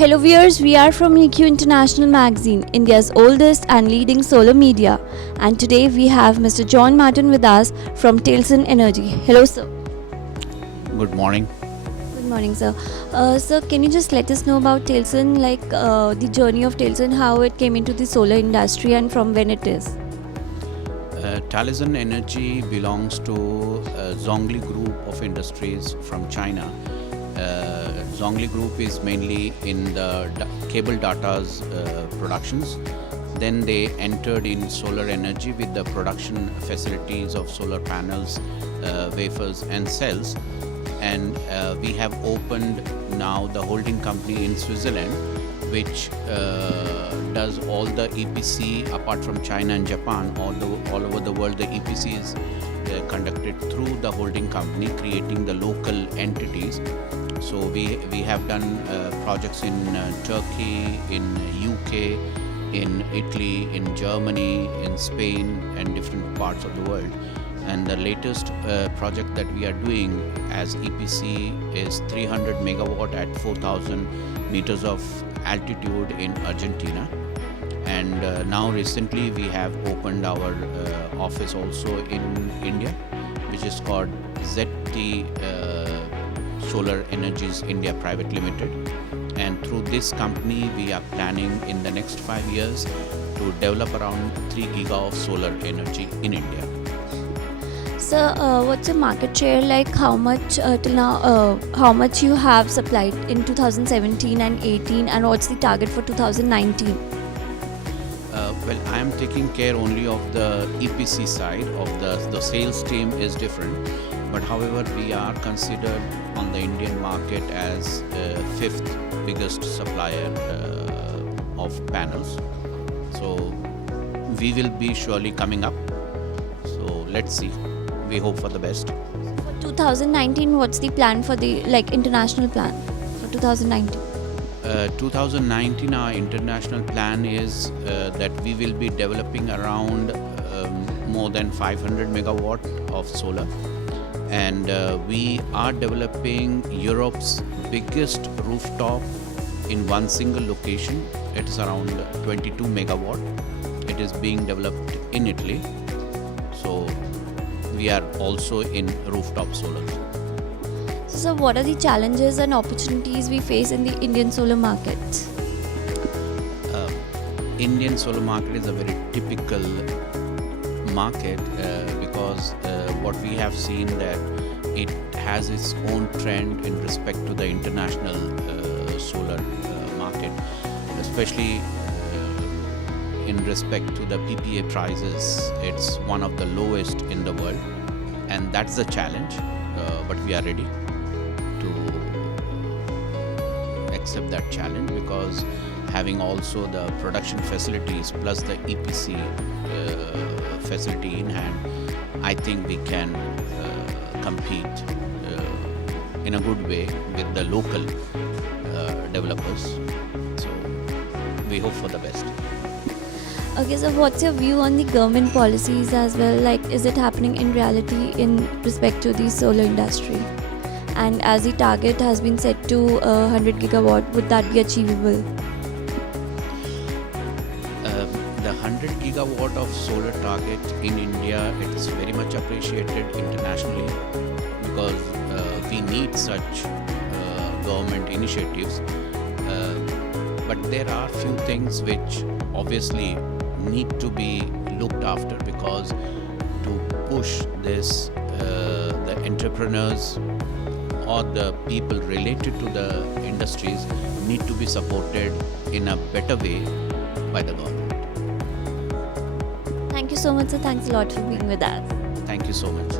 Hello viewers, we are from EQ International Magazine, India's oldest and leading solar media. And today we have Mr. John Martin with us from Talesun Energy. Hello sir. Good morning. Good morning sir. Sir, can you just let us know about Talesun, like the journey of Talesun, how it came into the solar industry and from when it is? Talesun Energy belongs to Zhongli Group of Industries from China. Zhongli Group is mainly in the cable data's productions. Then they entered in solar energy with the production facilities of solar panels, wafers and cells. And we have opened now the holding company in Switzerland, which does all the EPC apart from China and Japan. All over the world, the EPC is conducted through the holding company, creating the local entities. So we have done projects in Turkey, in UK, in Italy, in Germany, in Spain, and different parts of the world. And the latest project that we are doing as EPC is 300 megawatt at 4,000 meters of altitude in Argentina. And now recently we have opened our office also in India, which is called ZT Solar Energies India Private Limited. And through this company we are planning in the next 5 years to develop around 3 giga of solar energy in India. Sir, what's your market share like? How much till now? How much you have supplied in 2017 and 18, and what's the target for 2019? Well, I am taking care only of the EPC side of the sales team is different. But however, we are considered on the Indian market as fifth biggest supplier of panels. So we will be surely coming up. So let's see. We hope for the best. For 2019, what's the plan for the international plan for 2019? 2019, our international plan is that we will be developing around more than 500 megawatt of solar. And we are developing Europe's biggest rooftop in one single location. It is around 22 megawatt. It is being developed in Italy. So we are also in rooftop solar. So what are the challenges and opportunities we face in the Indian solar market? Indian solar market is a very typical market because what we have seen that it has its own trend in respect to the international solar market, especially in respect to the PPA prices. It's one of the lowest in the world, and that's the challenge, but we are ready to accept that challenge, because having also the production facilities plus the EPC facility in hand, I think we can compete in a good way with the local developers. So we hope for the best. Okay, so what's your view on the government policies as well? Like, is it happening in reality in respect to the solar industry? And as the target has been set to 100 gigawatt, would that be achievable? The 100 gigawatt of solar target in India, it's very much appreciated internationally, because we need such government initiatives. But there are few things which obviously need to be looked after, because to push this, the entrepreneurs or the people related to the industries need to be supported in a better way by the government. Thank you so much, sir. Thanks a lot for being with us. Thank you so much.